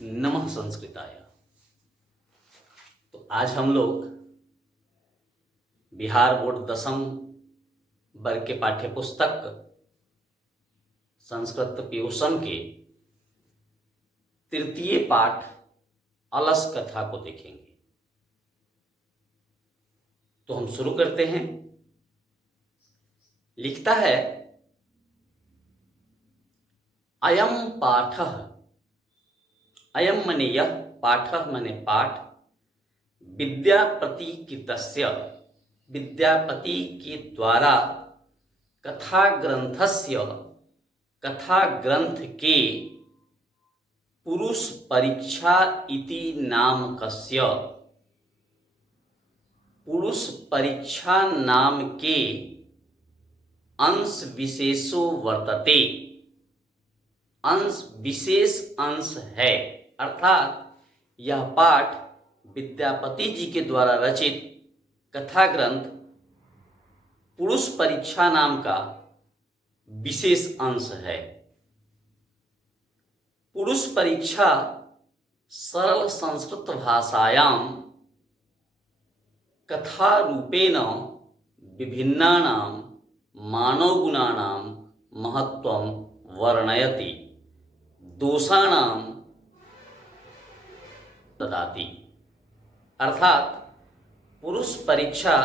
नमः संस्कृताय। तो आज हम लोग बिहार बोर्ड 10वीं वर्ग के पाठ्य पुस्तक संस्कृत प्यूषण के तृतीय पाठ अलस कथा को देखेंगे। तो हम शुरू करते हैं। लिखता है, अयम पाठः, अयम मने यह, पाठः मने पाठ, विद्यापति कृतस्य, विद्यापति के द्वारा, कथा ग्रंथस्य, कथा ग्रंथ के, पुरुष परीक्षा इति नामकस्य, पुरुष परीक्षा नाम के अंश विशेषो वर्तते, अंश विशेष अंश है। अर्थात यह पाठ विद्यापति जी के द्वारा रचित कथा ग्रंथ पुरुष परीक्षा नाम का विशेष अंश है। पुरुष परीक्षा सरल संस्कृत भाषायां कथा रूपेण विभिन्नानां मानवगुणानां महत्वं वर्णयति, दोषाणां ददाति। अर्थात पुरुष परीक्षा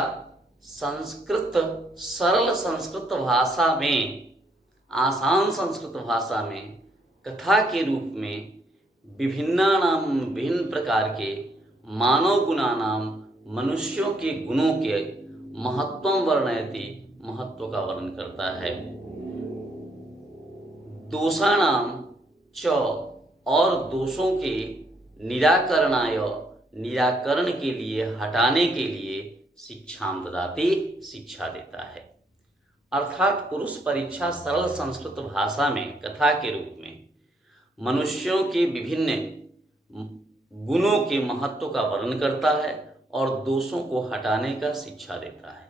संस्कृत, सरल संस्कृत भाषा में, आसान संस्कृत भाषा में कथा के रूप में विभिन्नानाम, विभिन्न प्रकार के मानव गुणानाम, मनुष्यों के गुणों के महत्वं वर्णयति, महत्व का वर्णन करता है। दोषाणाम च, और दोषों के निराकरणाय, निराकरण के लिए, हटाने के लिए शिक्षां ददाति, शिक्षा देता है। अर्थात पुरुष परीक्षा सरल संस्कृत भाषा में कथा के रूप में मनुष्यों के विभिन्न गुणों के महत्व का वर्णन करता है और दोषों को हटाने का शिक्षा देता है।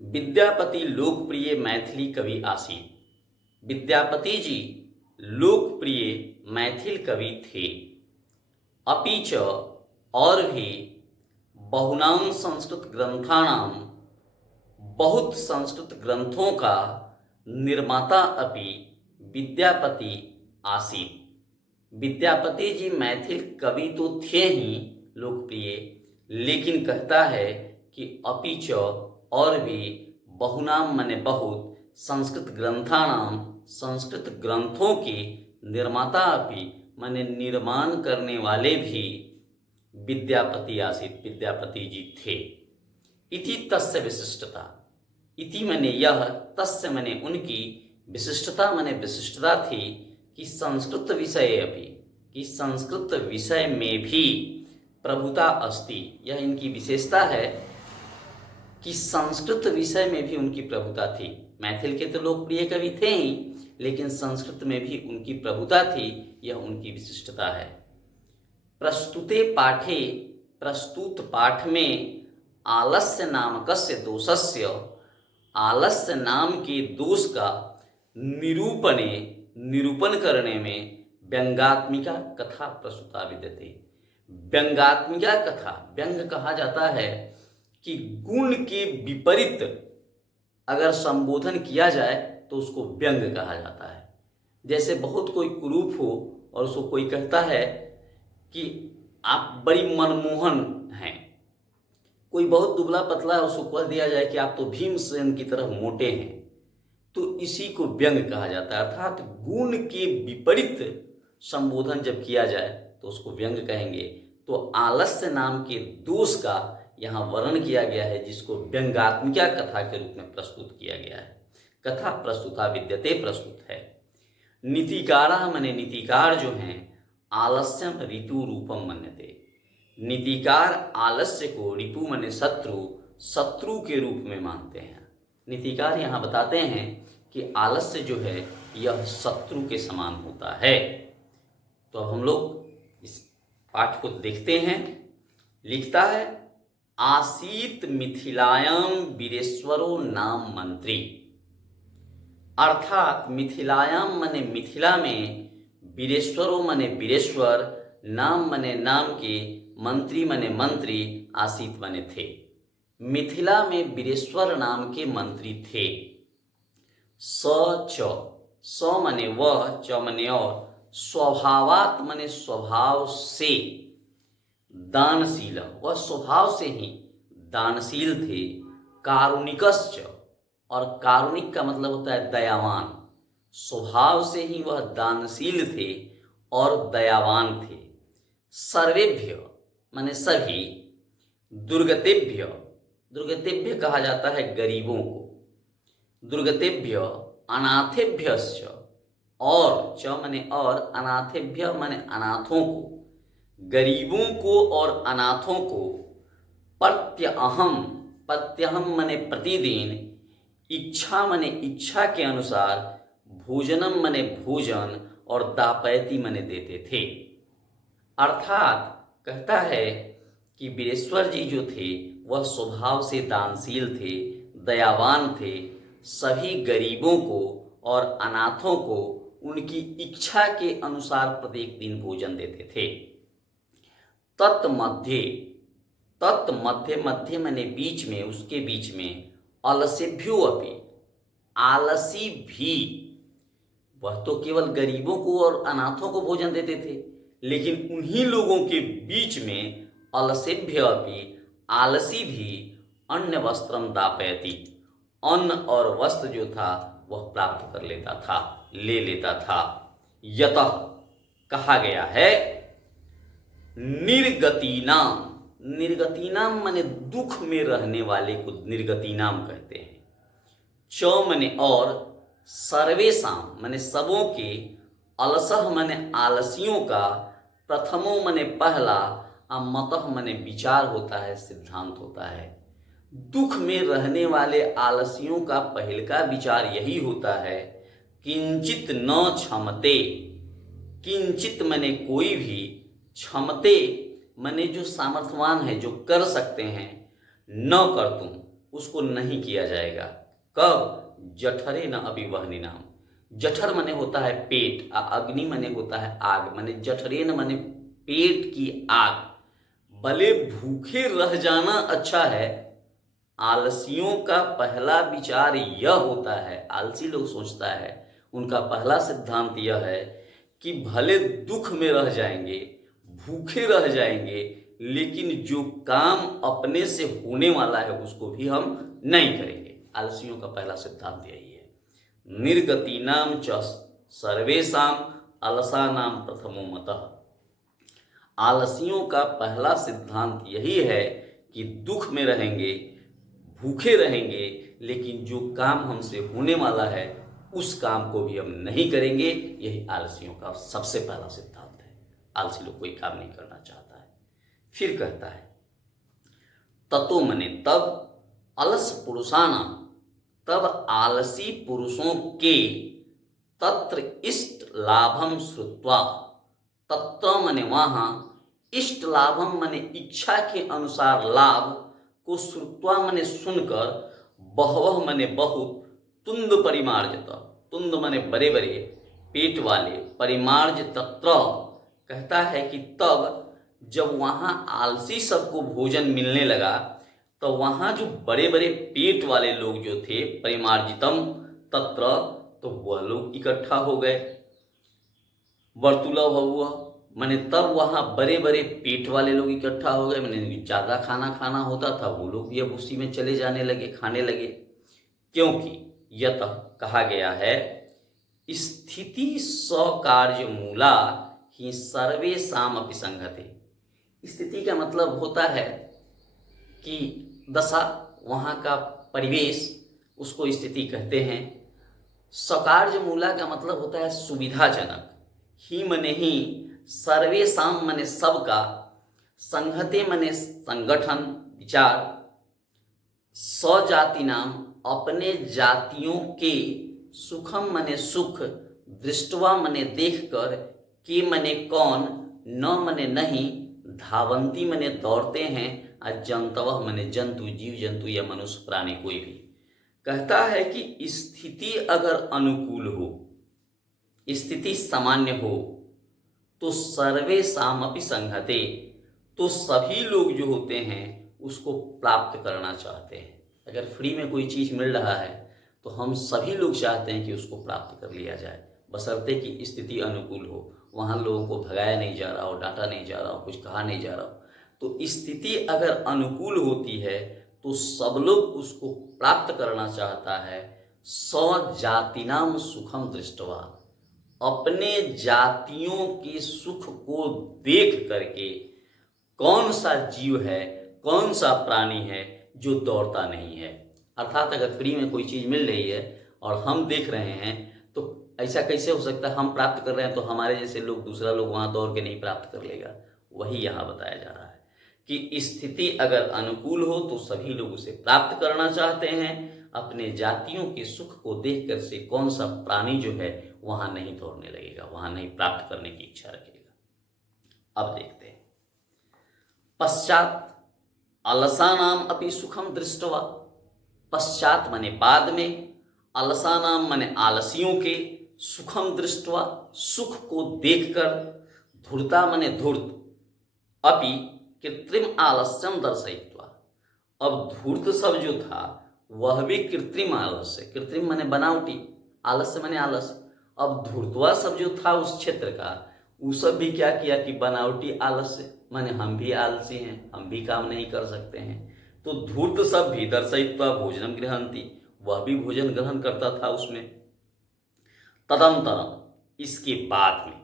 विद्यापति लोकप्रिय मैथिली कवि आसीत। विद्यापति जी लोकप्रिय मैथिल कवि थे। अपि च, और भी, बहुनाम संस्कृत ग्रंथानां, बहुत संस्कृत ग्रंथों का निर्माता अपि विद्यापति आसीत। विद्यापति जी मैथिल कवि तो थे ही लोकप्रिय, लेकिन कहता है कि अपि च, और भी, बहुनाम मने बहुत, संस्कृत ग्रंथानां, संस्कृत ग्रंथों के निर्माता अपि माने निर्माण करने वाले भी विद्यापति आसीत, विद्यापति जी थे। इति तस्य विशिष्टता, इति मने यह, तस्य मने उनकी, विशिष्टता मने विशिष्टता थी कि संस्कृत विषय अपि, कि संस्कृत विषय में भी प्रभुता अस्ति। यह इनकी विशेषता है कि संस्कृत विषय में भी उनकी प्रभुता थी। मैथिल के तो लोकप्रिय कवि थे ही, लेकिन संस्कृत में भी उनकी प्रभुता थी। यह उनकी विशिष्टता है। प्रस्तुते पाठे, प्रस्तुत पाठ में, आलस्य नामकस्य दोषस्य, आलस्य नाम के दोष का निरूपणे, निरूपण करने में व्यंगात्मिका कथा प्रस्तुता विद्यते। व्यंगात्मिका कथा, व्यंग कहा जाता है कि गुण के विपरीत अगर संबोधन किया जाए तो उसको व्यंग कहा जाता है। जैसे बहुत कोई कुरूप हो और उसको कोई कहता है कि आप बड़ी मनमोहन हैं, कोई बहुत दुबला पतला है, उसको कह दिया जाए कि आप तो भीमसेन की तरह मोटे हैं, तो इसी को व्यंग कहा जाता है। अर्थात गुण के विपरीत संबोधन जब किया जाए तो उसको व्यंग कहेंगे। तो आलस्य नाम के दोष का यहाँ वर्णन किया गया है, जिसको व्यंगात्मिका कथा के रूप में प्रस्तुत किया गया है। कथा प्रस्तुता विद्यते, प्रस्तुत है। नीतिकारा मने नीतिकार जो हैं, आलस्यम ऋतु रूपम मन्यते। नीतिकार आलस्य को रिपु मने शत्रु, शत्रु के रूप में मानते हैं। नीतिकार यहाँ बताते हैं कि आलस्य जो है यह शत्रु के समान होता है। तो अब हम लोग इस पाठ को देखते हैं। लिखता है, आसीत मिथिलायां वीरेश्वरो नाम मंत्री। अर्थात मिथिलायाम माने मिथिला में वीरेश्वरो मने वीरेश्वर, नाम मने नाम के, मंत्री मने मंत्री, आसीत मने थे। मिथिला में वीरेश्वर नाम के मंत्री थे। स मने वह, च मने और, स्वभावात मने स्वभाव से, दानशील वह स्वभाव से ही दानशील थे। कारुणिकश्च, और कारुणिक का मतलब होता है दयावान, स्वभाव से ही वह दानशील थे और दयावान थे। सर्वेभ्य माने सभी, दुर्गतेभ्य, दुर्गतेभ्य कहा जाता है गरीबों को, दुर्गतेभ्य अनाथेभ्यश्च, और च माने और, अनाथेभ्य माने अनाथों को, गरीबों को और अनाथों को, प्रत्यहम, प्रत्यहम माने प्रतिदिन, इच्छा माने इच्छा के अनुसार, भोजनम माने भोजन, और दापैती माने देते थे। अर्थात कहता है कि वीरेश्वर जी जो थे वह स्वभाव से दानशील थे, दयावान थे, सभी गरीबों को और अनाथों को उनकी इच्छा के अनुसार प्रत्येक दिन भोजन देते थे। तत्मध्य, तत्मध्य, मध्य माने बीच में, उसके बीच में, अलसेभ्यो अपि, आलसी भी, वह तो केवल गरीबों को और अनाथों को भोजन देते थे, लेकिन उन्हीं लोगों के बीच में अलसेभ्य अपि, आलसी भी, अन्य वस्त्रम दापयति, अन्न और वस्त्र जो था वह प्राप्त कर लेता था, ले लेता था। यतः कहा गया है, निर्गतिनाम, निर्गतिनाम माने दुख में रहने वाले को निर्गतिनाम कहते हैं। च माने और, सर्वेशाम माने सबों के, अलसह माने आलसियों का, प्रथमो माने पहला, मतः माने विचार होता है, सिद्धांत होता है। दुख में रहने वाले आलसियों का पहल का विचार यही होता है, किंचित न क्षमते, किंचित माने कोई भी, क्षमते माने जो सामर्थ्यवान है, जो कर सकते हैं, न कर तुम, उसको नहीं किया जाएगा। कब? जठरे न अभिवहनी नाम, जठर माने होता है पेट, अग्नि माने होता है आग, माने जठरेन माने पेट की आग। भले भूखे रह जाना अच्छा है, आलसियों का पहला विचार यह होता है, आलसी लोग सोचता है, उनका पहला सिद्धांत यह है कि भले दुख में रह जाएंगे, भूखे रह जाएंगे, लेकिन जो काम अपने से होने वाला है उसको भी हम नहीं करेंगे। आलसियों का पहला सिद्धांत यही है। निर्गतिनाम च सर्वेशाम अलसानाम प्रथमो मतः, आलसियों का पहला सिद्धांत यही है कि दुख में रहेंगे, भूखे रहेंगे, लेकिन जो काम हमसे होने वाला है उस काम को भी हम नहीं करेंगे। यही आलसियों का सबसे पहला सिद्धांत है। आलसी लोग कोई काम नहीं करना चाहता है। फिर कहता है, ततो मने तब, अलस पुरुषाना, तब आलसी पुरुषों के, तत्र इष्ट लाभम श्रुत्वा, तत्र मने वहाँ, इष्ट लाभम मने इच्छा के अनुसार लाभ को, श्रुत्वा मने सुनकर, बहवह मने बहुत, तुंद परिमार्जित, तुंद मने बड़े बड़े पेट वाले, परिमार्ज तत्र, कहता है कि तब जब वहाँ आलसी सबको भोजन मिलने लगा तो वहाँ जो बड़े बड़े पेट वाले लोग जो थे, परिमार्जितम तत्र, तो वह लोग इकट्ठा हो गए। वर्तुला हुआ माने तब वहाँ बड़े बड़े पेट वाले लोग इकट्ठा हो गए, माने ज़्यादा खाना खाना होता था, वो लोग भी अब उसी में चले जाने लगे, खाने लगे। क्योंकि यतः कहा गया है, स्थिति सकार्य मूला ही सर्वेशाम अपि संगते। स्थिति का मतलब होता है कि दशा, वहाँ का परिवेश, उसको स्थिति कहते हैं। सकार्य मूला का मतलब होता है सुविधाजनक। ही मने ही, सर्वेशाम मने सबका, संगते मने संगठन, विचार, स्वजाति नाम अपने जातियों के, सुखम मने सुख, दृष्टवा मने देखकर, के मने कौन, न मने नहीं, धावंती मने दौड़ते हैं, जंतवः मने जंतु, जीव जंतु या मनुष्य प्राणी कोई भी। कहता है कि स्थिति अगर अनुकूल हो, स्थिति सामान्य हो तो सर्वे सामपि संहते, तो सभी लोग जो होते हैं उसको प्राप्त करना चाहते हैं। अगर फ्री में कोई चीज़ मिल रहा है तो हम सभी लोग चाहते हैं कि उसको प्राप्त कर लिया जाए, बशर्ते कि स्थिति अनुकूल हो, वहाँ लोगों को भगाया नहीं जा रहा हो, डांटा नहीं जा रहा हो, कुछ कहा नहीं जा रहा हो। तो स्थिति अगर अनुकूल होती है तो सब लोग उसको प्राप्त करना चाहता है। स्वजातिनाम सुखम दृष्टवा, अपने जातियों के सुख को देख करके कौन सा जीव है, कौन सा प्राणी है जो दौड़ता नहीं है। अर्थात अगर फ्री में कोई चीज़ मिल रही है और हम देख रहे हैं तो ऐसा कैसे हो सकता है, हम प्राप्त कर रहे हैं तो हमारे जैसे लोग, दूसरा लोग वहाँ दौड़ के नहीं प्राप्त कर लेगा। वही यहाँ बताया जा रहा है कि स्थिति अगर अनुकूल हो तो सभी लोग उसे प्राप्त करना चाहते हैं। अपने जातियों के सुख को देखकर से कौन सा प्राणी जो है वहाँ नहीं दौड़ने लगेगा, वहाँ नहीं प्राप्त करने की इच्छा रखेगा। अब देखते हैं पश्चात अलसानाम अपि सुखम दृष्टवा। पश्चात माने बाद में, अलसानाम माने आलसियों के, सुखम दृष्टवा सुख को देखकर, धूर्ता माने धूर्त, अपि कृत्रिम आलस्यम दर्शयित्वा। अब धूर्त सब जो था वह भी कृत्रिम आलस्य, कृत्रिम माने बनावटी, आलस्य माने आलस। अब धूर्तवा सब जो था उस क्षेत्र का, वो सब भी क्या किया कि बनावटी आलस्य, माने हम भी आलसी हैं, हम भी काम नहीं कर सकते हैं। तो धूर्त सब भी दर्शयित्वा भोजनम गृहंती, वह भी भोजन ग्रहण करता था उसमें। तदंतरम इसके बाद में,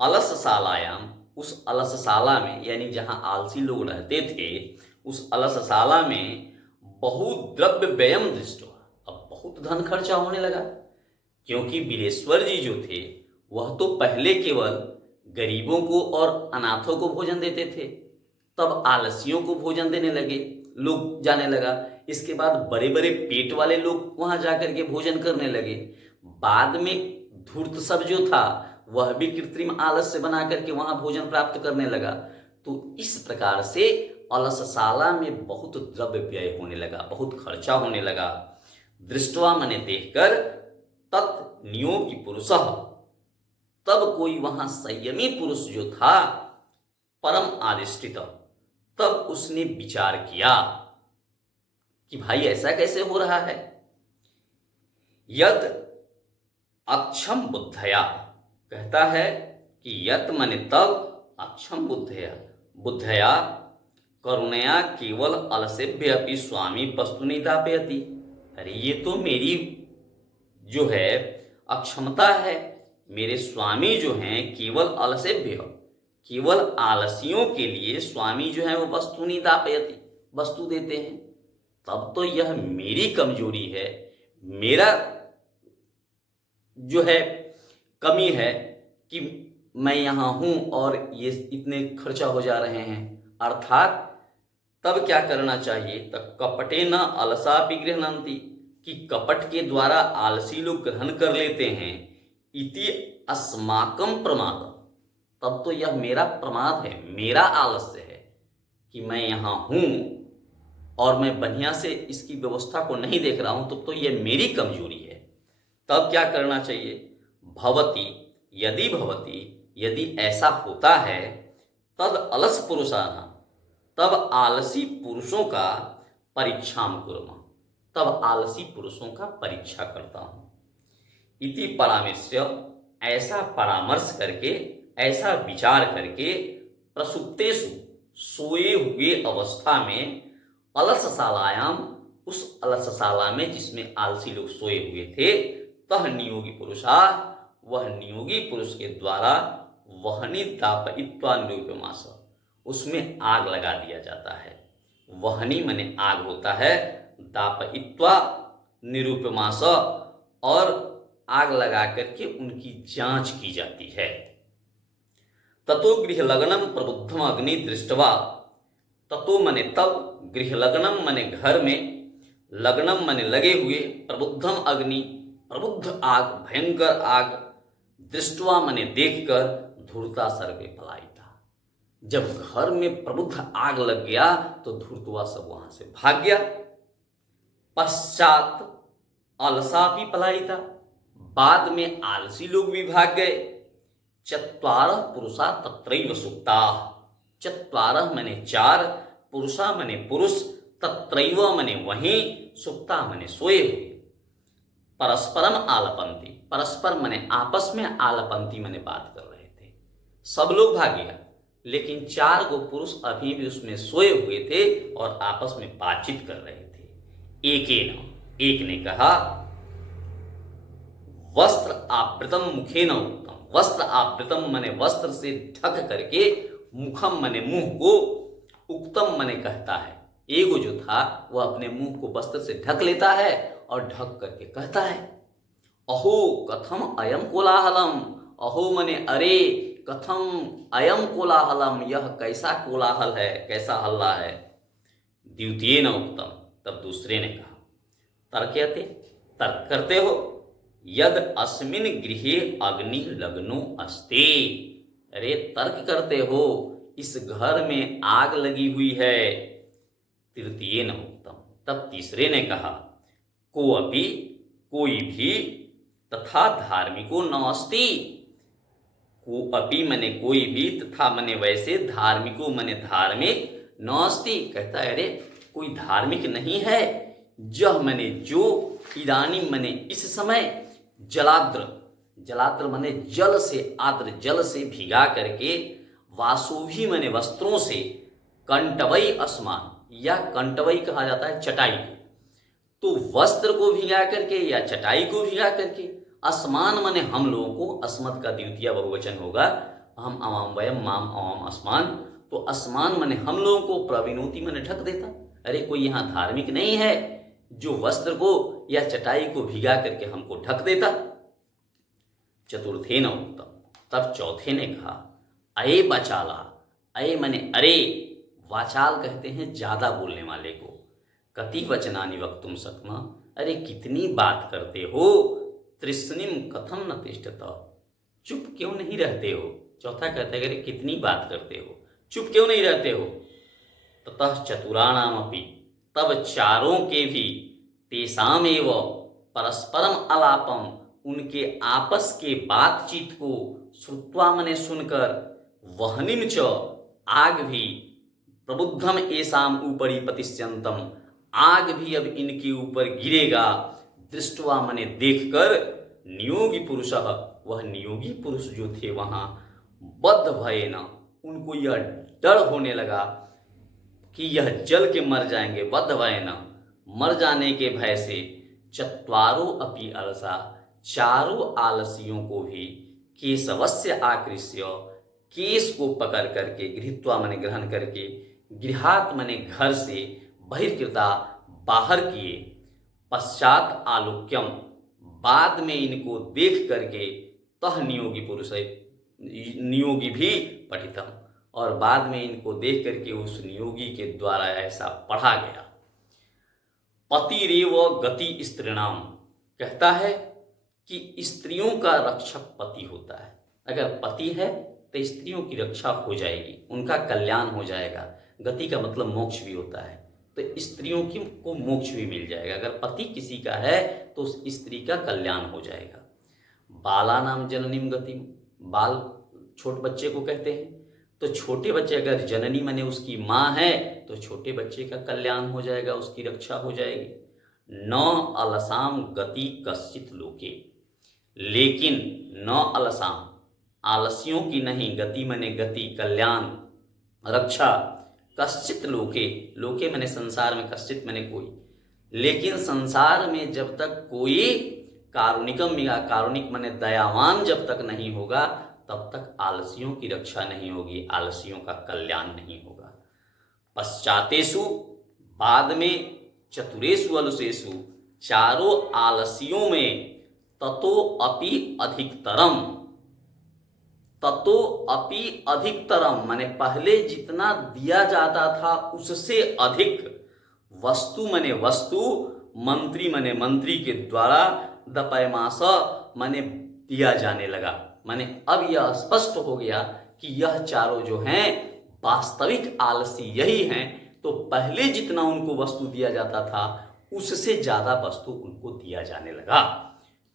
अलसशालायाम, उस अलसशाला में यानी जहाँ आलसी लोग रहते थे उस अलसशाला में बहुत द्रव्य व्ययम दृष्टवा, अब बहुत धन खर्चा होने लगा। क्योंकि वीरेश्वर जी जो थे वह तो पहले केवल गरीबों को और अनाथों को भोजन देते थे, तब आलसियों को भोजन देने लगे, लोग जाने लगा। इसके बाद बड़े बड़े पेट वाले लोग वहाँ जाकर के भोजन करने लगे। बाद में धूर्त सब जो था वह भी कृत्रिम आलस्य बना करके वहाँ भोजन प्राप्त करने लगा। तो इस प्रकार से अलसशाला में बहुत द्रव्य व्यय होने लगा, बहुत खर्चा होने लगा। दृष्टवा मने देखकर, तत् नियोगी पुरुष, तब कोई वहां संयमी पुरुष जो था, परम आदिष्टित, तब उसने विचार किया कि भाई ऐसा कैसे हो रहा है। यद अक्षम बुद्धया, कहता है कि यत मने तब, अक्षम बुद्धया, बुद्धया करुणया केवल अलसेभ्य अपि स्वामी वस्तु नहीं दापयति। अरे ये तो मेरी जो है अक्षमता है, मेरे स्वामी जो हैं केवल अलसेभ्य, केवल आलसियों के लिए स्वामी जो है वो वस्तु नहीं दापयति, वस्तु देते हैं। तब तो यह मेरी कमजोरी है, मेरा जो है कमी है कि मैं यहाँ हूँ और ये इतने खर्चा हो जा रहे हैं। अर्थात तब क्या करना चाहिए, तब कपटे न अलसापि गृह्णन्ति, कि कपट के द्वारा आलसी लोग ग्रहण कर लेते हैं। इति अस्माकं प्रमाद, तब तो यह मेरा प्रमाद है, मेरा आलस्य है कि मैं यहाँ हूँ और मैं बढ़िया से इसकी व्यवस्था को नहीं देख रहा हूँ, तो यह मेरी कमजोरी है। तब क्या करना चाहिए, भवति यदि भवति, यदि ऐसा होता है, तद अलस पुरुषाणां, तब आलसी पुरुषों का परीक्षाम कुर्मः, तब आलसी पुरुषों का परीक्षा करता हूँ। इति परामर्श्य, ऐसा परामर्श करके, ऐसा विचार करके, प्रसुप्तेषु, सोए हुए अवस्था में, अलसशालायाम, उस अलसशाला में जिसमें आलसी लोग सोए हुए थे, तह नियोगी पुरुषा, वह नियोगी पुरुष के द्वारा वहनी दापयित्वा निरूपमास, उसमें आग लगा दिया जाता है। वहनी माने आग होता है, दापयित्वा निरूपमास, और आग लगा करके उनकी जांच की जाती है। ततो गृहलग्नम प्रबुद्धम अग्नि दृष्टवा, ततो मने तब, गृहलग्नम मने घर में, लग्नम मने लगे हुए, प्रबुद्धम अग्नि प्रबुद्ध आग, भयंकर आग, दृष्टवा मने देखकर, धूर्ता सर्वे पलायिता, जब घर में प्रबुद्ध आग लग गया तो धूर्तवा सब वहां से भाग गया। पश्चात अलसापि पलायिता, बाद में आलसी लोग भी भाग गए। चत्वारः पुरुषा तत्रैव सुप्ताः, चत्वारः मने चार, पुरुषा मने पुरुष, तत्रैव मने वहीं, सुप्ता मने सोए हुए। परस्परम आलपंती, परस्पर मने आपस में, आलपंती मने बात कर रहे थे। सब लोग भाग गया, लेकिन चार गो पुरुष अभी भी उसमें सोए हुए थे और आपस में बातचीत कर रहे थे। एक ने कहा, वस्त्र आवृतम मुखेन उक्तम, वस्त्र आवृतम मने वस्त्र से ढक करके, मुखम मने मुंह को, उक्तम मने कहता है। एगो जो था वह अपने मुंह को वस्त्र से ढक लेता है और ढक करके कहता है, अहो कथम अयम कोलाहलम, अहो मने अरे, कथम अयम कोलाहलम, यह कैसा कोलाहल है, कैसा हल्ला है। द्वितीय न उत्तम, तब दूसरे ने कहा, तर्कयते, तर्क करते हो, यद अस्मिन गृहे अग्नि लग्नो अस्ति, अरे तर्क करते हो, इस घर में आग लगी हुई है। तृतीय न उत्तम, तब तीसरे ने कहा, को अभी, कोई भी, तथा धार्मिको न अस्ति, को अपि मने कोई भी, तथा मने वैसे, धार्मिको मने धार्मिक, न अस्ति कहता है, अरे कोई धार्मिक नहीं है। जह मने जो, इदानी मने इस समय, जलाद्र, जलाद्र मने जल से, आद्र जल से भिगा करके, वासुभी मने वस्त्रों से, कंटवई अस्मान, या कंटवई कहा जाता है चटाई, तो वस्त्र को भिगा करके या चटाई को भिगा करके, अस्मान मने हम लोगों को, अस्मत् का द्वितीय बहुवचन होगा, अहम अवाम वयम माम अवाम अस्मान, तो अस्मान मने हम लोगों को, प्रविनोति मने ढक देता। अरे कोई यहाँ धार्मिक नहीं है जो वस्त्र को या चटाई को भिगा करके हमको ढक देता। चतुर्थे न उत्तम, तब चौथे ने कहा, अये बचाला, अये मने अरे, वाचाल कहते हैं ज्यादा बोलने वाले को। कति वचनानि वक्तुम शक्नुमः, अरे कितनी बात करते हो। तृष्णिम कथम न तिष्ठत, चुप क्यों नहीं रहते हो। चौथा कहता है, अरे कितनी बात करते हो, चुप क्यों नहीं रहते हो। ततः चतुराणाम अपि, तब चारों के भी, तेषामेव परस्परम अलापम, उनके आपस के बातचीत को, श्रुत्वा मने सुनकर, वहनिम च, आग भी, प्रबुद्धम एसाम ऊपरी पतिष्यंतम, आग भी अब इनके ऊपर गिरेगा, दृष्टवा मने देखकर, नियोगी पुरुष, वह नियोगी पुरुष जो थे वहां, बद्ध भय न, उनको यह डर होने लगा कि यह जल के मर जाएंगे। बद्ध भय न, मर जाने के भय से, चत्वारो अपि अलसा, चारों आलसियों को भी, केशवस्य आकृष्य, केश को पकड़ करके, गृहीत्वा मने ग्रहण करके, गृहात मने घर से, बहिर्कृता बाहर किए, पश्चात आलोक्यम, बाद में इनको देख करके, तह नियोगी पुरुष, नियोगी भी पठितम, और बाद में इनको देख करके उस नियोगी के द्वारा ऐसा पढ़ा गया। पतिरेव गति स्त्रीणाम, कहता है कि स्त्रियों का रक्षक पति होता है। अगर पति है तो स्त्रियों की रक्षा हो जाएगी, उनका कल्याण हो जाएगा। गति का मतलब मोक्ष भी होता है, तो स्त्रियों की को मोक्ष भी मिल जाएगा। अगर पति किसी का है तो उस स्त्री का कल्याण हो जाएगा। बाला नाम जननीम गतिम, बाल छोटे बच्चे को कहते हैं, तो छोटे बच्चे अगर जननी माने उसकी माँ है तो छोटे बच्चे का कल्याण हो जाएगा, उसकी रक्षा हो जाएगी। न अलसाम गति कश्चित लोके, लेकिन न अलसाम, आलसियों की नहीं, गति माने गति, कल्याण, रक्षा, कश्चित लोके, लोके माने संसार में, कश्चित माने कोई, लेकिन संसार में जब तक कोई कारुणिकम मिला, कारुणिक माने दयावान जब तक नहीं होगा तब तक आलसियों की रक्षा नहीं होगी, आलसियों का कल्याण नहीं होगा। पश्चातेषु, बाद में, चतुरेषु अलसेषु, चारों आलसियों में, ततो अपि अधिकतरम, ततो अपि अधिकतरम माने पहले जितना दिया जाता था उससे अधिक, वस्तु माने वस्तु, मंत्री माने मंत्री के द्वारा, दपयमास माने दिया जाने लगा। माने अब यह स्पष्ट हो गया कि यह चारों जो हैं वास्तविक आलसी यही हैं। तो पहले जितना उनको वस्तु दिया जाता था उससे ज्यादा वस्तु उनको दिया जाने लगा।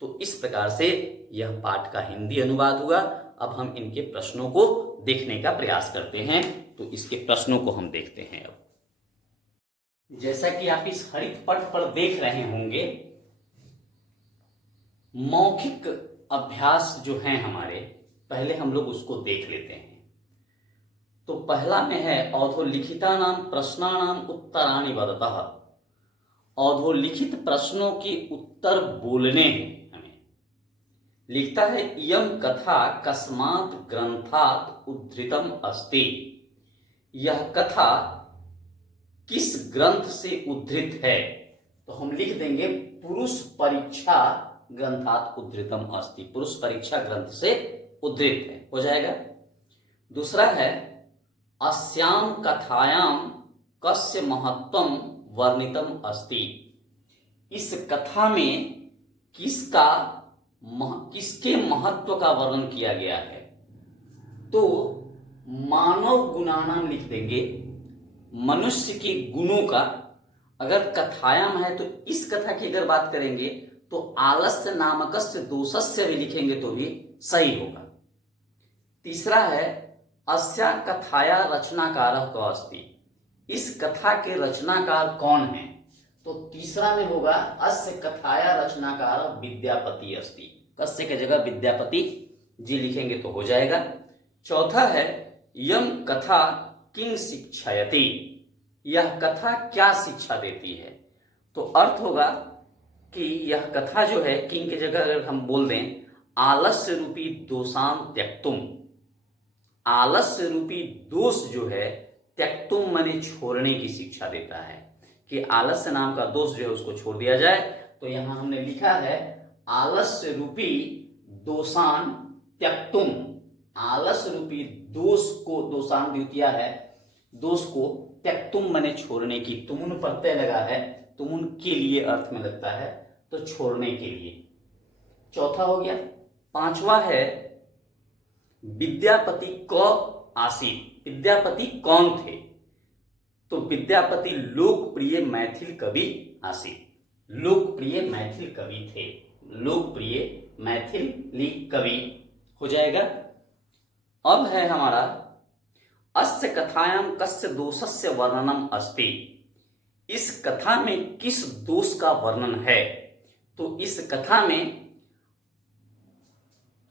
तो इस प्रकार से यह पाठ का हिंदी अनुवाद हुआ। अब हम इनके प्रश्नों को देखने का प्रयास करते हैं। तो इसके प्रश्नों को हम देखते हैं। अब जैसा कि आप इस हरित पट पर देख रहे होंगे, मौखिक अभ्यास जो हैं हमारे, पहले हम लोग उसको देख लेते हैं। तो पहला में है अधोलिखितानां प्रश्नानां उत्तराणि वदतः। अधोलिखित प्रश्नों के उत्तर बोलने हैं हमें। लिखता है इयं कथा कस्मात् ग्रंथात् उद्धृतम अस्ति। यह कथा किस ग्रंथ से उद्धृत है? तो हम लिख देंगे पुरुष परीक्षा ग्रंथात् उद्धृतम अस्ति। पुरुष परीक्षा ग्रंथ से उद्धृत है, हो जाएगा। दूसरा है अस्यां कथायां कस्य महत्वं वर्णितम अस्ति। इस कथा में किसके महत्व का वर्णन किया गया है? तो मानव गुणानाम लिख देंगे, मनुष्य के गुणों का। अगर कथायाम है तो इस कथा की अगर बात करेंगे तो आलस्य नामकस्य दोषस्य भी लिखेंगे तो भी सही होगा। तीसरा है अस्या कथाया रचनाकारः कः अस्ति। इस कथा के रचनाकार कौन है? तो तीसरा में होगा अस्य कथाया रचनाकार विद्यापति अस्ति। कस्य की जगह विद्यापति जी लिखेंगे तो हो जाएगा। चौथा है यम कथा किं शिक्षयति। यह कथा क्या शिक्षा देती है? तो अर्थ होगा कि यह कथा जो है, किंग की जगह अगर हम बोल दें आलस्य रूपी दोषान त्यक्तुम। आलस्य रूपी दोष जो है त्यक्तुम माने छोड़ने की शिक्षा देता है, कि आलस्य नाम का दोष जो है उसको छोड़ दिया जाए। तो यहां हमने लिखा है आलस्य रूपी दोषान त्यक्तुम। आलस्य रूपी दोष को, दोषान द्वितीया है, दोष को त्यक्तुम माने छोड़ने की। तुमुन प्रत्यय लगा है, तुमुन के लिए अर्थ में लगता है, तो छोड़ने के लिए। चौथा हो गया। पांचवा है विद्यापति क आसीत। विद्यापति कौन थे? तो विद्यापति लोकप्रिय मैथिल कवि आसीत। लोकप्रिय मैथिल कवि थे। लोकप्रिय मैथिली कवि हो जाएगा। अब है हमारा अस्य कथायां कस्य दोषस्य वर्णनम अस्ति। इस कथा में किस दोष का वर्णन है? तो इस कथा में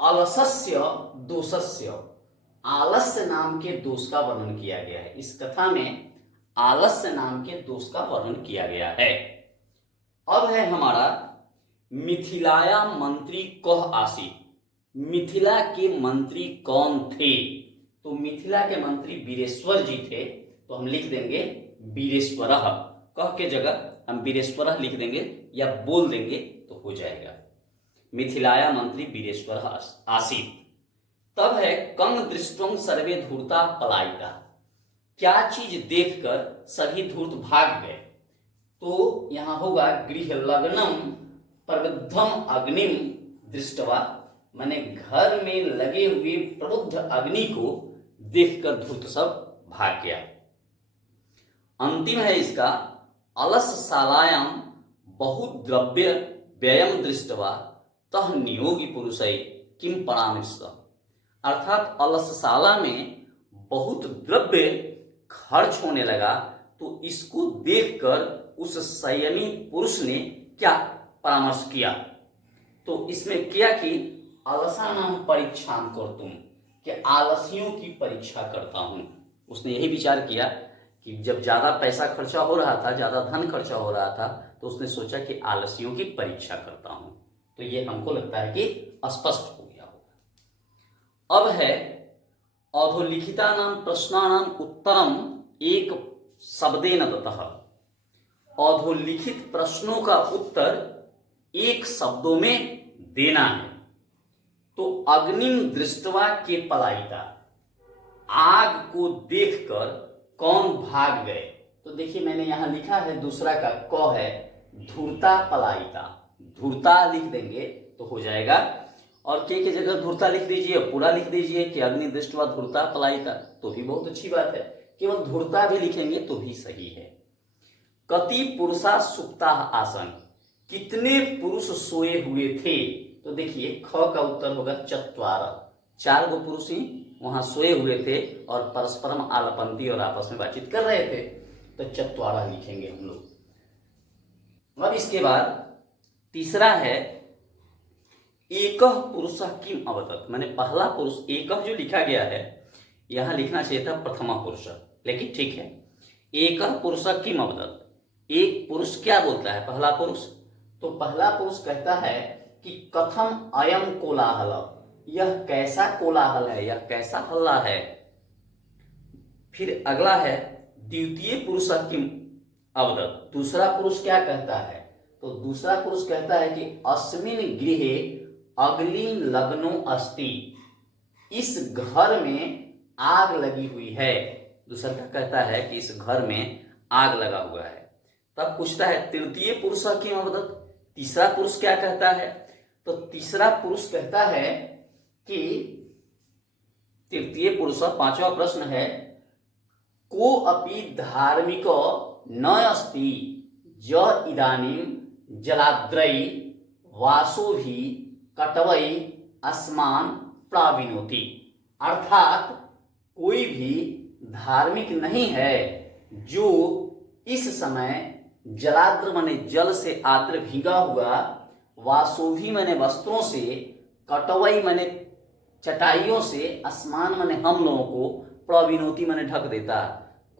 आलस्य दोषस्य, आलस्य नाम के दोष का वर्णन किया गया है। इस कथा में आलस्य नाम के दोष का वर्णन किया गया है। अब है हमारा मिथिलाया मंत्री कह आसीत। मिथिला के मंत्री कौन थे? तो मिथिला के मंत्री वीरेश्वर जी थे, तो हम लिख देंगे वीरेश्वरः। कह के जगह हम वीरेश्वरः लिख देंगे या बोल देंगे तो हो जाएगा। मिथिलाया मंत्री वीरेश्वरः आसीत। तब है कंग दृष्टं सर्वे धूर्ता पलायिता। क्या चीज देखकर सभी धूर्त भाग गए? तो यहां होगा गृह लग्नम प्रबुद्धम अग्निम दृष्टवा। माने घर में लगे हुए प्रबुद्ध अग्नि को देखकर धूर्त सब भाग गया। अंतिम है इसका अलसशालायां बहुद्रव्य व्ययम दृष्टवा तह नियोगी पुरुषै किम परामर्श। अर्थात अलसशाला में बहुत द्रव्य खर्च होने लगा, तो इसको देखकर उस संयमी पुरुष ने क्या परामर्श किया? तो इसमें किया कि अलसानां परीक्षां कर्तुम, कि आलसियों की परीक्षा करता हूं। उसने यही विचार किया कि जब ज्यादा पैसा खर्चा हो रहा था, ज्यादा धन खर्चा हो रहा था, तो उसने सोचा कि आलसियों की परीक्षा करता हूं। तो ये हमको लगता है कि स्पष्ट हो गया होगा। अब है अधोलिखितानां प्रश्नानां उत्तरम एक शब्देन दत्तः। अधोलिखित प्रश्नों का उत्तर एक शब्दों में देना है। तो अग्निम दृष्टवा के पलायिता। आग को देखकर कौन भाग गए? तो देखिए मैंने यहां लिखा है दूसरा का क है धूर्ता पलायिता। धूर्ता लिख देंगे तो हो जाएगा। और के जगह धूर्ता लिख दीजिए, पूरा लिख दीजिए कि अग्नि दृष्टवा धूर्ता पलायिता, तो भी बहुत अच्छी बात है। केवल धूर्ता भी लिखेंगे तो भी सही है। कति पुरुषा सुप्ता आसन। कितने पुरुष सोए हुए थे? तो देखिए ख का उत्तर होगा चत्वार। 4 गो पुरुष ही वहां सोए हुए थे और परस्परम आलपंती और आपस में बातचीत कर रहे थे, तो चत्वारा लिखेंगे हम लोग। अब इसके बाद तीसरा है एकह पुरुष किम अवदत्, मैंने पहला पुरुष एकह जो लिखा गया है यहां लिखना चाहिए था प्रथमा पुरुष, लेकिन ठीक है। एकह पुरुष किम अवदत्, एक पुरुष क्या बोलता है? पहला पुरुष। तो पहला पुरुष कहता है कि कथम अयम कोलाहल, यह कैसा कोलाहल है, यह कैसा हल्ला है। फिर अगला है द्वितीय पुरुष किम अवदत्, दूसरा पुरुष क्या कहता है? तो दूसरा पुरुष कहता है कि अस्मिन गृहे अग्निम लग्नो अस्ति, इस घर में आग लगी हुई है। दूसरा क्या कहता है कि इस घर में आग लगा हुआ है। तब पूछता है तृतीय पुरुष किम अवदत्, तीसरा पुरुष क्या कहता है? तो तीसरा पुरुष कहता है कि तृतीय पुरुष, पांचवा प्रश्न है को अपि धार्मिको न अस्ति ज इदानीं जलाद्रई वासो भी कटवई अस्मान प्राविनोति, अर्थात कोई भी धार्मिक नहीं है जो इस समय जलाद्र माने जल से आद्र भीगा हुआ, वासोभी माने वस्त्रों से, कटवई माने चटाइयों से, अस्मान माने हम लोगों को, प्रविनोति माने ढक देता।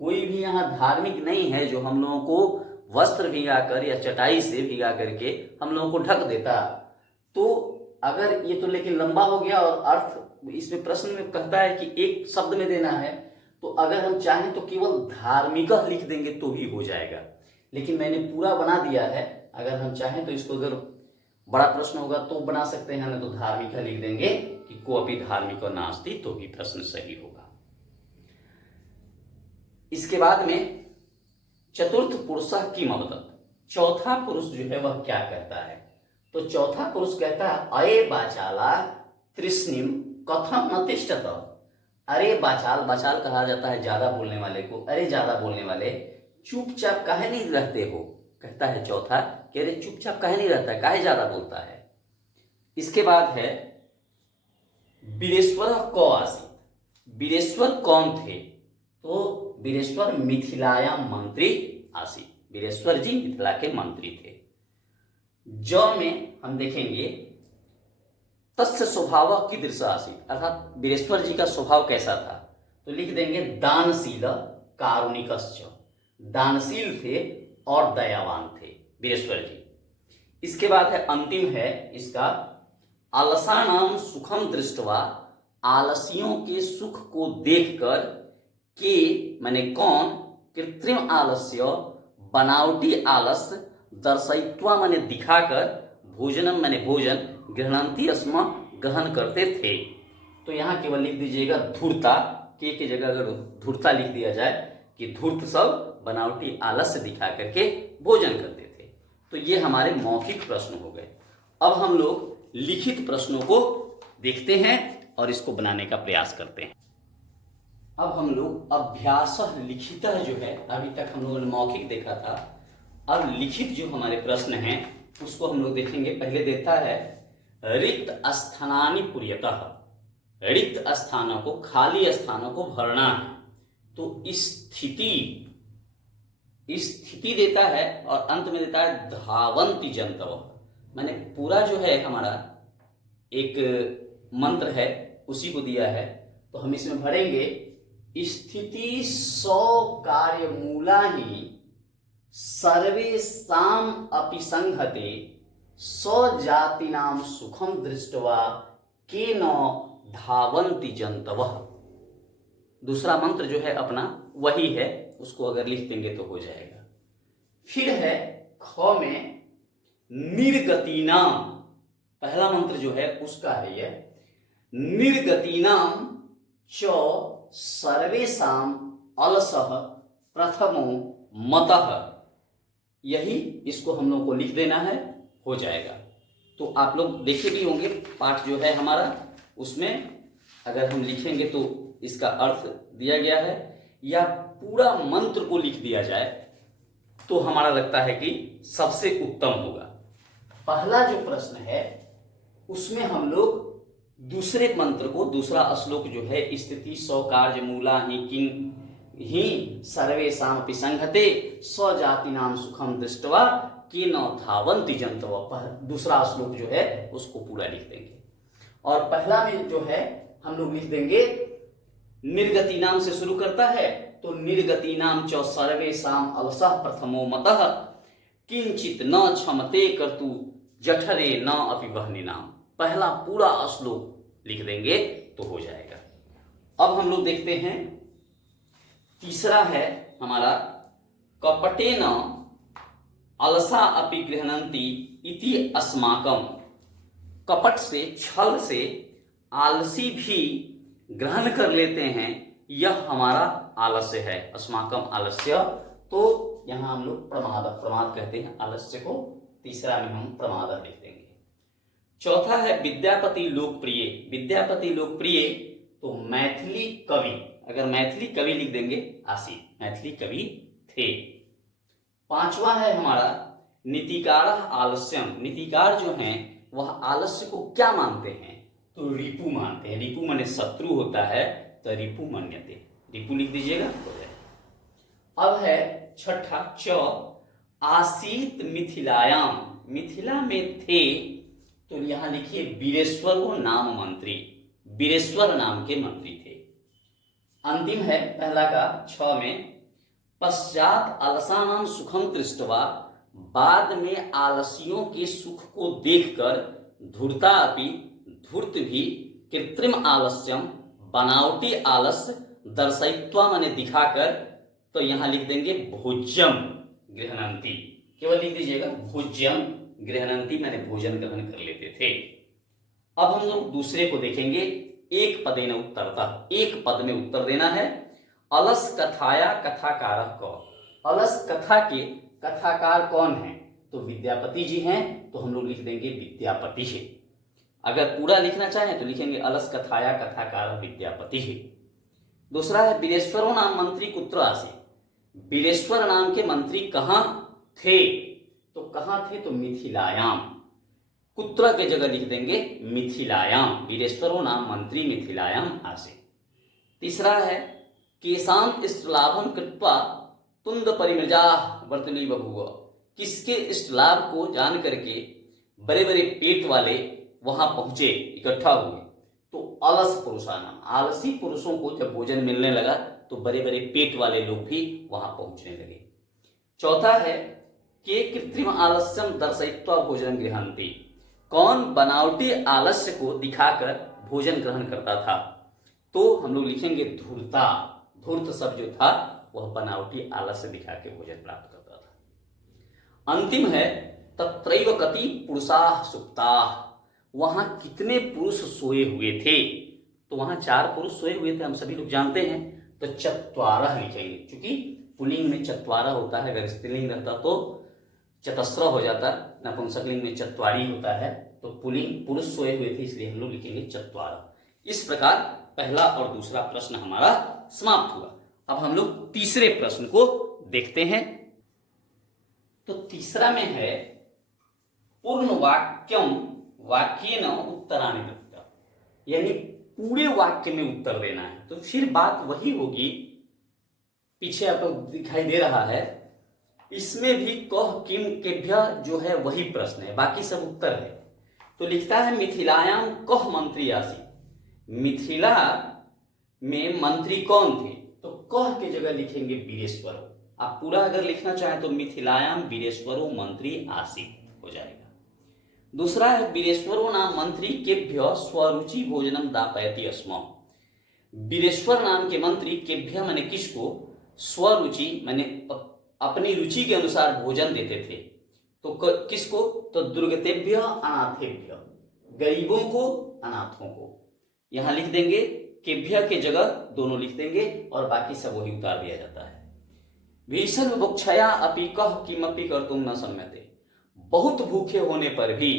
कोई भी यहाँ धार्मिक नहीं है जो हम लोगों को वस्त्र भिगा कर या चटाई से भिगा करके हम लोगों को ढक देता। तो अगर ये तो लेकिन लंबा हो गया और अर्थ इसमें प्रश्न में कहता है कि एक शब्द में देना है, तो अगर हम चाहें तो केवल धार्मिक लिख देंगे तो भी हो जाएगा, लेकिन मैंने पूरा बना दिया है। अगर हम चाहें तो इसको अगर बड़ा प्रश्न होगा तो बना सकते हैं, ना तो धार्मिक लिख देंगे कि कोपि धार्मिक नास्ति, तो भी प्रश्न सही होगा। इसके बाद में चतुर्थ पुरुष किम अवदत्, चौथा पुरुष जो है वह क्या कहता है? तो चौथा पुरुष कहता है अये बाचाला तृष्णिम कथम न तिष्ठत, अरे बाचाल, बाचाल कहा जाता है ज्यादा बोलने वाले को, अरे ज्यादा बोलने वाले चुपचाप काहे नहीं रहते हो? कहता है चौथा कि अरे चुपचाप काहे नहीं रहता है, काहे ज्यादा बोलता है। इसके बाद है वीरेश्वर को आसीत, वीरेश्वर कौन थे? तो वीरेश्वर मिथिलायाम मंत्री आसीत, वीरेश्वर जी मिथिला के मंत्री थे। ज में हम देखेंगे तस्य स्वभाव कीदृश आसीत, अर्थात वीरेश्वर जी का स्वभाव कैसा था? तो लिख देंगे दानशील कारुणिकश्च, दानशील थे और दयावान थे वीरेश्वर जी। इसके बाद है अंतिम है इसका आलसानाम सुखम दृष्टवा, आलसियों के सुख को देखकर, के माने कौन, कृत्रिम आलस्य बनावटी आलस, दर्शयित्वा माने दिखाकर, भोजनम माने भोजन, गृहणंती अस्म ग्रहण करते थे। तो यहाँ केवल लिख दीजिएगा धूर्ता, के जगह अगर धूर्ता लिख दिया जाए कि धूर्त सब बनावटी आलस्य दिखा करके भोजन करते थे। तो ये हमारे मौखिक प्रश्न हो गए। अब हम लोग लिखित प्रश्नों को देखते हैं और इसको बनाने का प्रयास करते हैं। अब हम लोग अभ्यास लिखित जो है, अभी तक हम लोगों ने मौखिक देखा था, अब लिखित जो हमारे प्रश्न हैं उसको हम लोग देखेंगे। पहले देता है रिक्त स्थानानि पूर्यतः, रिक्त स्थानों को, खाली स्थानों को भरना है। तो स्थिति देता है और अंत में देता है धावंती जंतव, माने पूरा जो है हमारा एक मंत्र है उसी को दिया है। तो हम इसमें भरेंगे स्थिति सौ कार्य मूला ही सर्वेषाम अपि संघते स्वजातिनाम सुखम दृष्टवा के न धावंती जंतवः। दूसरा मंत्र जो है अपना वही है, उसको अगर लिख देंगे तो हो जाएगा। फिर है ख में निर्गतिनाम, पहला मंत्र जो है उसका है यह, निर्गतिनाम च सर्वेषाम अलसः प्रथमो मतः, यही इसको हम लोग को लिख देना है, हो जाएगा। तो आप लोग देखे भी होंगे पाठ जो है हमारा, उसमें अगर हम लिखेंगे तो इसका अर्थ दिया गया है, या पूरा मंत्र को लिख दिया जाए तो हमारा लगता है कि सबसे उत्तम होगा। पहला जो प्रश्न है उसमें हम लोग दूसरे मंत्र को, दूसरा श्लोक जो है, स्थिति सौ कार्य मूला ही किंग ही सर्वेषाम अपि संघते स्वजाति नाम सुखम दृष्टवा कि न धावंति जंतव। दूसरा श्लोक जो है उसको पूरा लिख देंगे। और पहला में जो है हम लोग लिख देंगे, निर्गति नाम से शुरू करता है तो निर्गति नाम च सर्वेषाम अलसः प्रथमो मतः किंचित न क्षमते कर्तु जठरे न अपि वह्नि नाम। पहला पूरा श्लोक लिख देंगे तो हो जाएगा। अब हम लोग देखते हैं तीसरा है हमारा, कपटेन अलसा अपि गृह्णन्ति इति अस्माकम। कपट से, छल से आलसी भी ग्रहण कर लेते हैं, यह हमारा आलस्य है। अस्माकम आलस्य, तो यहां हम लोग प्रमाद कहते हैं आलस्य को। तीसरा में हम प्रमाद लिख देंगे। चौथा है विद्यापति लोकप्रिय। विद्यापति लोकप्रिय तो मैथिली कवि, अगर मैथिली कवि लिख देंगे आसीत, मैथिली कवि थे। पांचवा है हमारा नीतिकार आलस्यम। नीतिकार जो हैं वह आलस्य को क्या मानते हैं, तो रिपु मानते हैं। रिपु माने शत्रु होता है, तो रिपु मन्यते, रिपु लिख दीजिएगा हो जाए। अब है छठा, च आसीत मिथिलायाम। मिथिला में थे तो यहां लिखिए वीरेश्वर नाम मंत्री, वीरेश्वर नाम के मंत्री थे। अंतिम है पहला का 6 में, पश्चात अलसानाम सुखम दृष्टवा। बाद में आलसियों के सुख को देखकर धूर्ता अपि, धूर्त भी, कृत्रिम आलस्यम, बनावटी आलस्य, दर्शयित्वा माने दिखाकर, तो यहां लिख देंगे भोज्यम गृह्णन्ति, केवल लिख दीजिएगा भोज्यम गृह्णन्ति माने भोजन ग्रहण कर लेते थे। अब हम लोग दूसरे को देखेंगे, एक पदेन उत्तरतः, एक पद में उत्तर देना है। अलस कथाया कथाकारः कः। अलस कथा के कथाकार कौन है, तो विद्यापति जी हैं, तो हम लोग लिख देंगे विद्यापति है। अगर पूरा लिखना चाहें तो लिखेंगे अलस कथाया कथाकार विद्यापति है। दूसरा है वीरेश्वरो नाम मंत्री कुत्र आसे। वीरेश्वर नाम के मंत्री कहां थे, तो कहां थे, तो मिथिलायाम। कुत्र के जगह लिख देंगे मिथिलायाम। वीरेश्वरो नाम मंत्री मिथिलायाम आसे। तीसरा है केशाम इष्टलाभम कृत्वा तुंद परिमृजा वर्तनी बभूव। किसके इष्ट लाभ को जान करके बड़े बड़े पेट वाले वहां पहुंचे, इकट्ठा हुए, तो अलस पुरुषानाम, आलसी पुरुषों को जब भोजन मिलने लगा तो बड़े बड़े पेट वाले लोग भी वहां पहुंचने लगे। चौथा है कि कृत्रिम आलस्यम दर्शयित्वा भोजन गृह्णन्ति। कौन बनावटी आलस्य को दिखाकर भोजन ग्रहण करता था, तो हम लोग लिखेंगे धूर्ता। धूर्त शब्द जो था वह बनावटी आलस्य दिखा के भोजन प्राप्त करता था। अंतिम है तत्रैव कति पुरुषाः सुप्ताः। वहां कितने पुरुष सोए हुए थे, तो वहां 4 पुरुष सोए हुए थे, हम सभी लोग जानते हैं, तो चत्वारः लिखेंगे। क्योंकि पुल्लिंग में चत्वारः होता है, अगर स्त्रीलिंग रहता तो चतस्र हो जाता, नपुंसकलिंग में चत्वारी होता है, तो पुल्लिंग पुरुष सोए हुए थे, इसलिए हम लोग लिखेंगे चत्वारः। इस प्रकार पहला और दूसरा प्रश्न हमारा समाप्त हुआ। अब हम लोग तीसरे प्रश्न को देखते हैं। तो तीसरा में है पूर्ण वाक्यम वाक्येन उत्तराणि दत्ता, यानी पूरे वाक्य में उत्तर देना है। तो फिर बात वही होगी, पीछे आपको दिखाई दे रहा है, इसमें भी कह किम केभ्य जो है वही प्रश्न है, बाकी सब उत्तर है। तो लिखता है मिथिलायाम कह मंत्री आसी। मिथिला में मंत्री कौन थे, तो कह के जगह लिखेंगे वीरेश्वर। आप पूरा अगर लिखना चाहें तो मिथिलायाम वीरेश्वरो मंत्री आसी हो जाएगा। दूसरा है वीरेश्वरो नाम मंत्री केभ्य स्वरुचि भोजनम दापयति स्म। वीरेश्वर नाम के मंत्री केभ्य माने किसको, स्वरुचि माने अपनी रुचि के अनुसार भोजन देते थे। तो किसको, तो दुर्गतेभ्य अनाथेभ्य, गरीबों को, अनाथों को। यहां लिख देंगे, केभ्य के जगह दोनों लिख देंगे और बाकी सब वही उतार दिया जाता है। भीषण बुभुक्षया अपि कह किमपि कर्तुम न शम्यते। बहुत भूखे होने पर भी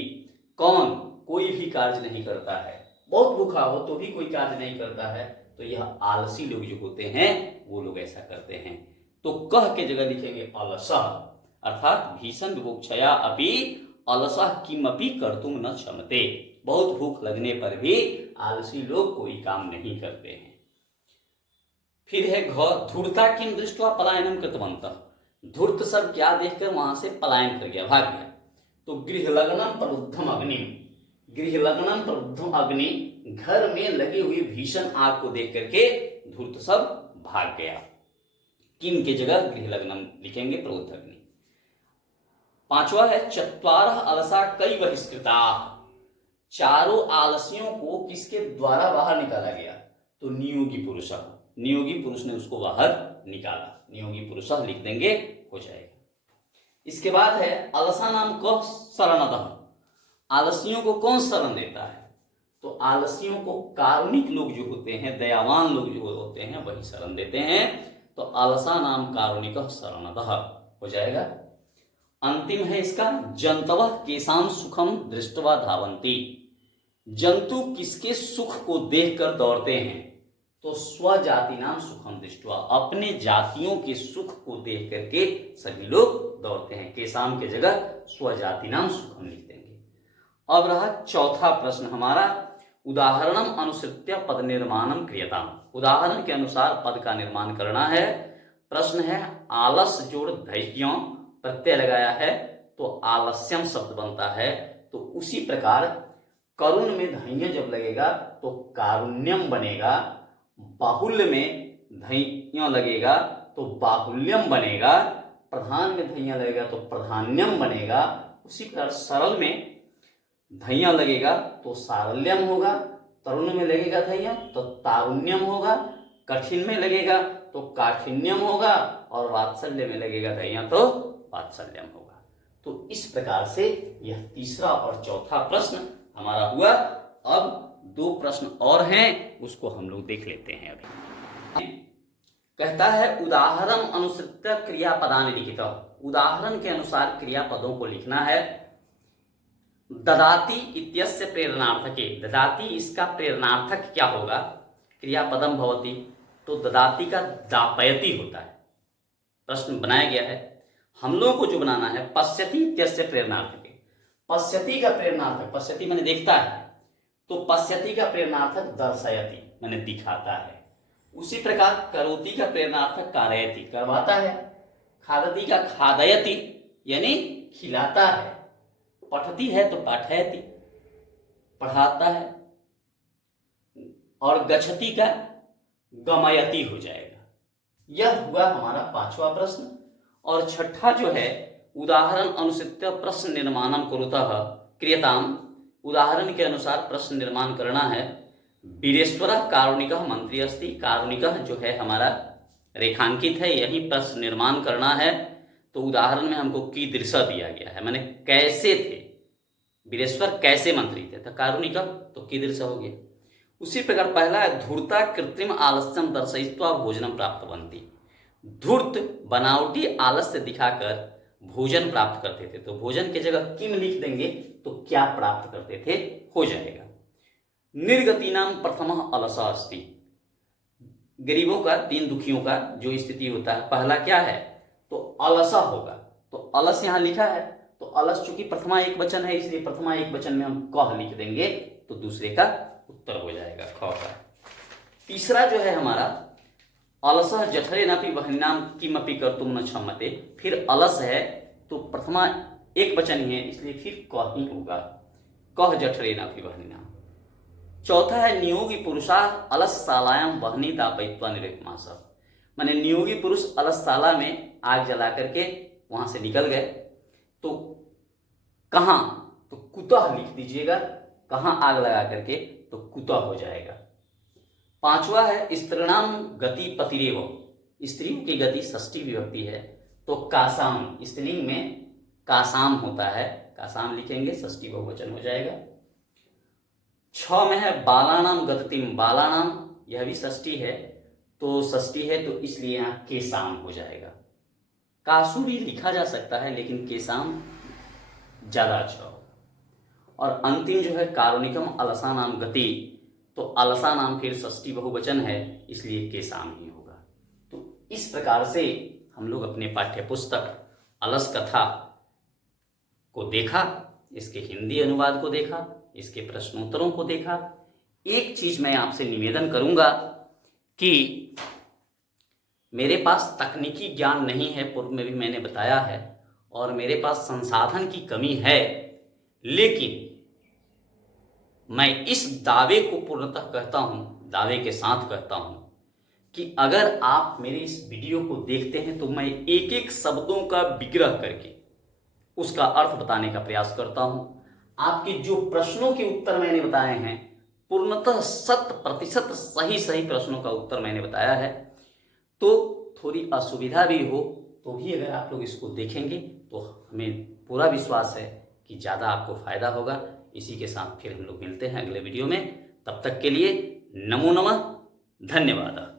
कौन, कोई भी कार्य नहीं करता है। बहुत भूखा हो तो भी कोई कार्य नहीं करता है, तो यह आलसी लोग जो होते हैं वो लोग ऐसा करते हैं। तो कह के जगह लिखेंगे अलसः, अर्थात भीषण विवक्षया अपि अलसः किमपि कर्तुम न क्षमते। बहुत भूख लगने पर भी आलसी लोग कोई काम नहीं करते हैं। फिर है घ, धूर्ता किम दृष्ट्वा पलायनम कृतवन्तः। धूर्त सब क्या देखकर वहां से पलायन कर गया, भाग गया। तो गृहलग्नम प्ररुद्धम अग्नि, गृहलग्नम प्ररुद्धम अग्नि, घर में लगी हुई भीषण आग को देख करके धूर्त सब भाग गया। किम के जगह गृहलग्नम लिखेंगे, प्ररुद्ध अग्नि। पांचवा है चत्वारः अलसा कई बहिष्कृता, चारों आलसियों को किसके द्वारा बाहर निकाला गया, तो नियोगी पुरुष, नियोगी पुरुष ने उसको बाहर निकाला, नियोगी पुरुष लिख देंगे, हो जाएगा। इसके बाद है अलसा नाम को शरणतः, आलसियों को कौन शरण देता है, तो आलसियों को कारुणिक लोग जो होते हैं, दयावान लोग जो होते हैं वही शरण देते हैं। तो अलसा नाम कारुणिक शरणतः हो जाएगा। अंतिम है इसका जंतवः केसाम सुखम दृष्ट्वा धावन्ति, जंतु किसके सुख को देखकर दौड़ते हैं, तो स्वजाति नाम सुखम दृष्ट्वा, अपने जातियों के सुख को देख करके सभी लोग दौड़ते हैं। केसाम के जगह स्वजाति नाम सुखम लिख देंगे। अब रहा चौथा प्रश्न हमारा, उदाहरणम अनुसृत्य पद निर्माणम क्रियताम, उदाहरण के अनुसार पद का निर्माण करना है। प्रश्न है आलस जोड़ धैर्यों प्रत्यय लगाया है तो आलस्यम शब्द बनता है। तो उसी प्रकार करुण में धैर्य जब लगेगा तो कारुण्यम बनेगा, बाहुल्य में धैर्य लगेगा तो बाहुल्यम बनेगा, प्रधान में धैर्य लगेगा तो प्रधान्यम बनेगा। उसी प्रकार सरल में धैर्य लगेगा तो सारल्यम होगा, तरुण में लगेगा धैर्य तो तारुण्यम होगा, कठिन में लगेगा तो काठिन्यम होगा, और वात्सल्य में लगेगा धैर्य तो वात्सल्यम होगा। तो इस प्रकार से यह तीसरा और चौथा प्रश्न हमारा हुआ। अब दो प्रश्न और हैं, उसको हम लोग देख लेते हैं। अभी कहता है उदाहरण अनुसृत्य क्रियापदानि लिखित, उदाहरण के अनुसार क्रियापदों को लिखना है। ददाति इत्यस्य प्रेरणार्थके, ददाति इसका प्रेरणार्थक क्या होगा, क्रियापदम भवति, तो ददाति का दापयति होता है। प्रश्न बनाया गया है, हम लोगों को जो बनाना है पश्यति इत्यस्य प्रेरणार्थके, पश्यति का प्रेरणार्थक, पश्यति मैंने देखता है, तो पश्यति का प्रेरणार्थक दर्शयति मैंने दिखाता है। उसी प्रकार करोति का प्रेरणार्थक कारयति करवाता है, खादति का खादयति यानी खिलाता है, पठति है तो पाठयति पढ़ाता है, और गच्छति का गमयति हो जाएगा। यह हुआ हमारा पांचवा प्रश्न। और छठा जो है उदाहरण अनुसृत्य प्रश्न निर्माणम कुरुतः क्रियताम, उदाहरण के अनुसार प्रश्न निर्माण करना है। वीरेश्वरः कारुणिकः मंत्री अस्ति, कारुणिकः जो है हमारा रेखांकित है, यही प्रश्न निर्माण करना है। तो उदाहरण में हमको कीदृश दिया गया है, माने कैसे थे, वीरेश्वर कैसे मंत्री थे, तो कारुणिकः तो कीदृश हो गया। उसी प्रकार पहला है धूर्ता कृत्रिम आलस्यम दर्शयित्वा भोजनम प्राप्तवन्ति, धूर्त बनावटी आलस्य दिखाकर भोजन प्राप्त करते थे, तो भोजन की जगह किम लिख देंगे तो क्या प्राप्त करते थे हो जाएगा। निर्गतिनाम प्रथमः अलसा अस्ति, गरीबों का, दीन दुखियों का जो स्थिति होता है पहला क्या है तो अलसा होगा। तो अलस यहाँ लिखा है, तो अलस चूंकि प्रथमा एक वचन है इसलिए प्रथमा एक वचन में हम कह लिख देंगे तो दूसरे का उत्तर हो जाएगा ख का। तीसरा जो है हमारा अलसः जठरेणापि वह्निनाम किमपि कर्तुम न क्षमते, फिर अलस है तो प्रथमा एक वचन ही है इसलिए फिर क ही होगा, कह जठरेणापि वह्निनाम। चौथा है नियोगी पुरुषा अलसशालायां वह्नि दापयित्वा निरक्मास, माने नियोगी पुरुष अलसशाला में आग जला करके वहां से निकल गए। तो कहाँ, तो कुतः लिख दीजिएगा, कहाँ आग लगा करके, तो कुतः हो जाएगा। पांचवा है स्त्रीणाम गति पतिरेव, स्त्रियों की गति षष्ठी विभक्ति है तो कासाम, स्त्रीलिंग में कासाम होता है, कासाम लिखेंगे षष्ठी बहुवचन हो जाएगा। 6 में है बालानाम गतिम, बालानाम यह भी षष्ठी है तो षष्ठी है तो इसलिए यहाँ केसाम हो जाएगा। कासु भी लिखा जा सकता है लेकिन केसाम ज्यादा अच्छा हो। और अंतिम जो है कारुणिकम अलसा नाम गति, तो अलसा नाम फिर षष्ठी बहुवचन है इसलिए केसाम ही होगा। तो इस प्रकार से हम लोग अपने पाठ्य पुस्तक अलस कथा को देखा इसके हिंदी अनुवाद को देखा, इसके प्रश्नोत्तरों को देखा। एक चीज मैं आपसे निवेदन करूंगा कि मेरे पास तकनीकी ज्ञान नहीं है, पूर्व में भी मैंने बताया है, और मेरे पास संसाधन की कमी है, लेकिन मैं इस दावे को पूर्णतः कहता हूं, दावे के साथ कहता हूं कि अगर आप मेरे इस वीडियो को देखते हैं तो मैं एक एक शब्दों का विग्रह करके उसका अर्थ बताने का प्रयास करता हूं। आपके जो प्रश्नों के उत्तर मैंने बताए हैं, पूर्णतः 100% सही प्रश्नों का उत्तर मैंने बताया है। तो थोड़ी असुविधा भी हो तो भी अगर आप लोग इसको देखेंगे तो हमें पूरा विश्वास है कि ज़्यादा आपको फायदा होगा। इसी के साथ फिर हम लोग मिलते हैं अगले वीडियो में। तब तक के लिए नमो नमः, धन्यवाद।